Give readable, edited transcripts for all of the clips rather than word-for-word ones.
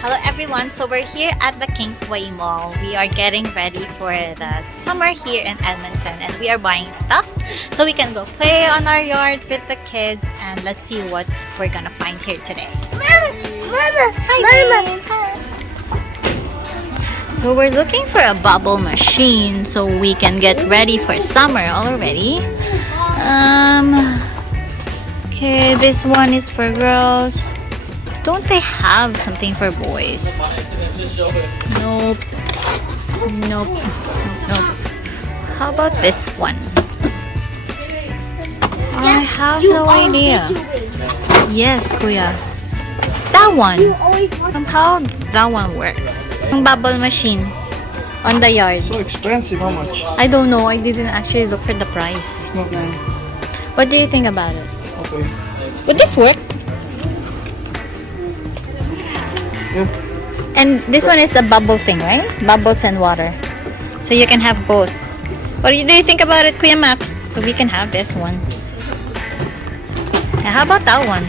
Hello everyone, so we're here at the Kingsway Mall. We are getting ready for the summer here in Edmonton and we are buying stuffs so we can go play on our yard with the kids and let's see what we're gonna find here today. Mama! Hi, babe. Hi. So we're looking for a bubble machine so we can get ready for summer already. Okay, this one is for girls. Don't they have something for boys? Nope. Nope. Nope. How about this one? I have no idea. Yes, Kuya. That one. Somehow that one works. Yung bubble machine on the yard. So expensive, how much? I don't know. I didn't actually look for the price. Okay. What do you think about it? Okay. Would this work? Yeah. And this one is the bubble thing, right? Bubbles and water. So you can have both. What do you think about it, Kuya Mac? So we can have this one. And how about that one?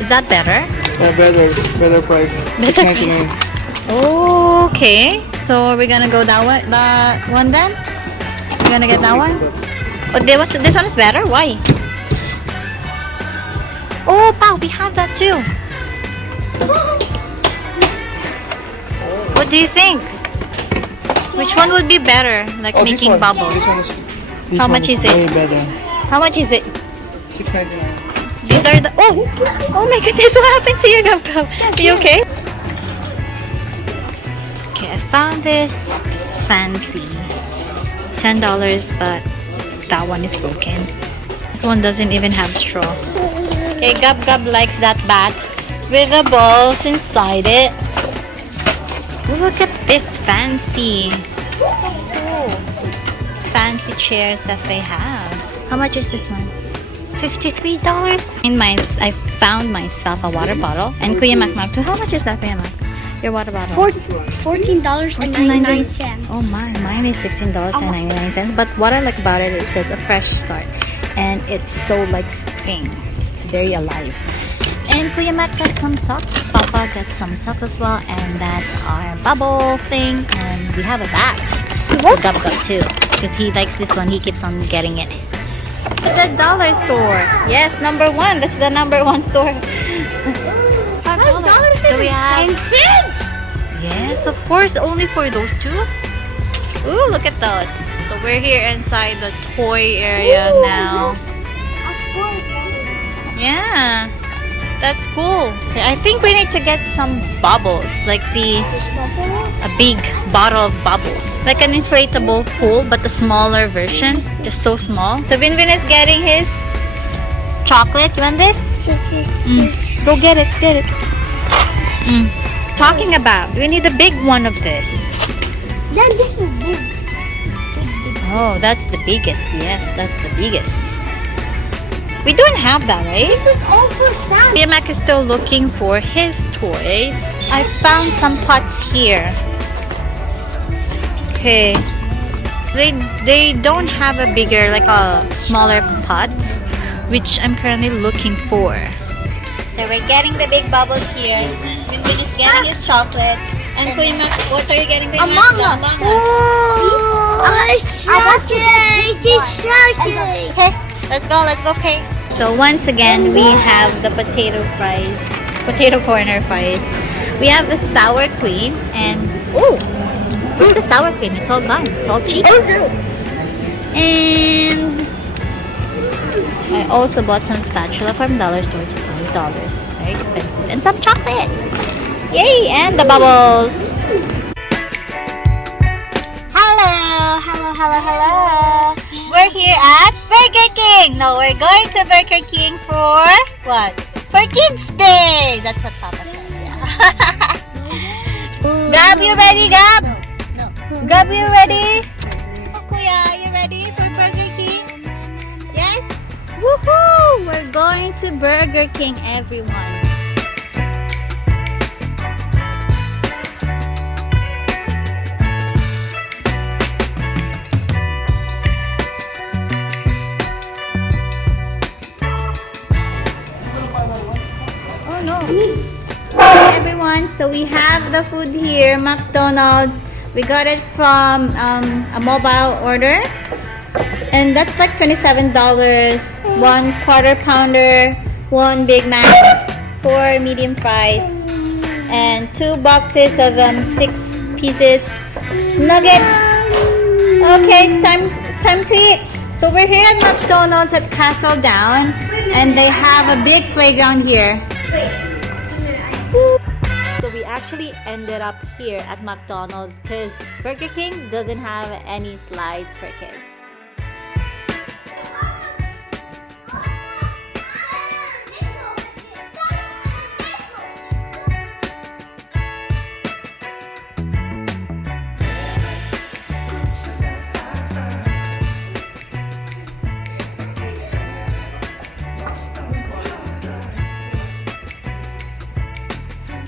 Is that better? Yeah, better price. Better $6.99. Okay. So we're gonna go that one then? We're gonna get that one? Oh, this one is better? Why? Oh, Pao, we have that too. What do you think? Which one would be better? Like making this one. bubbles. This How one much is it? Way better. How much is it? $6.99. These are the... Oh my goodness, what happened to you, Gab Gab? Are you okay? Okay, I found this fancy. $10, but that one is broken. This one doesn't even have straw. Okay, Gab Gab likes that bat with the balls inside it. Look at this fancy. Fancy chairs that they have. How much is this one? $53. I found myself a water bottle. And Kuya Mac too. How much is that, Kuya Mac? Your water bottle? $14.99. Oh my, mine is $16.99. But what I like about it, it says a fresh start. And it's so like spring. It's very alive. And Kuya Mac got some socks. Papa got some socks as well. And that's our bubble thing. And we have a bat. Gab Gab too. Because he likes this one. He keeps on getting it. The dollar store. Yes, number one. That's the number one store. $5. Do we have? Yes, of course. Only for those two. Ooh, look at those. So we're here inside the toy area now. Yeah. That's cool. Okay, I think we need to get some bubbles, like a big bottle of bubbles, like an inflatable pool, but the smaller version, just so small. So Vinvin is getting his chocolate. You want this? Go get it. Talking about, we need a big one of this. Then this is big. Oh, that's the biggest. Yes, that's the biggest. We don't have that, right? This is all for sale. Kuya Mac is still looking for his toys. I found some pots here. Okay. They don't have a bigger, like a smaller pots, which I'm currently looking for. So we're getting the big bubbles here. Vinvin is getting his chocolates. And Kuya Mac, what are you getting? Among Us. Okay, let's go pay. So once again, we have the potato corner fries. We have the sour cream and where's the sour cream? It's all gone. It's all cheap. And I also bought some spatula from dollar store to $20. Very expensive. And some chocolates. Yay! And the bubbles. Hello. We're here at Burger King. No, we're going to Burger King for what? For Kids Day. That's what Papa said. Yeah. Gab, you ready, Gab? No. Gab, you ready? Oh, Kuya, you ready for Burger King? Yes? Woohoo! We're going to Burger King, everyone. Everyone, So we have the food here, McDonald's. We got it from a mobile order. And that's like $27. 1 quarter pounder, 1 Big Mac, 4 medium fries, and 2 boxes of 6 pieces nuggets. Okay, it's time to eat. So we're here at McDonald's at Castle Down, and they have a big playground here. So we actually ended up here at McDonald's because Burger King doesn't have any slides for kids.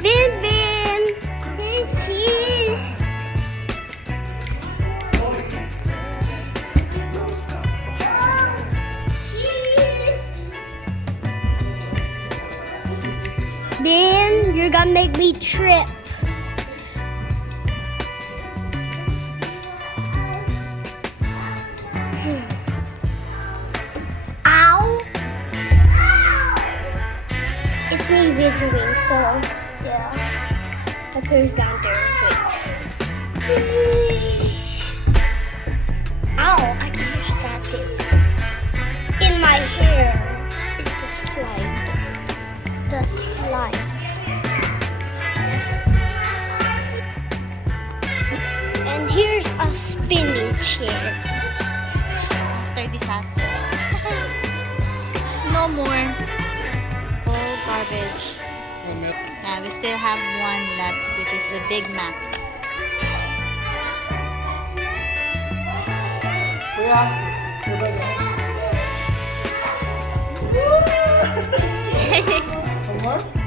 Bin, here's cheese. Cheese. Bin, you're gonna make me trip. Ow. It's me videoing, so yeah. My parents down there. Wait. Ow, I can hear static. In my hair. It's the slide. The slide. And here's a spinning chair. After disaster. No more. Full garbage. Yeah, we still have one left, which is the Big Mac. One more?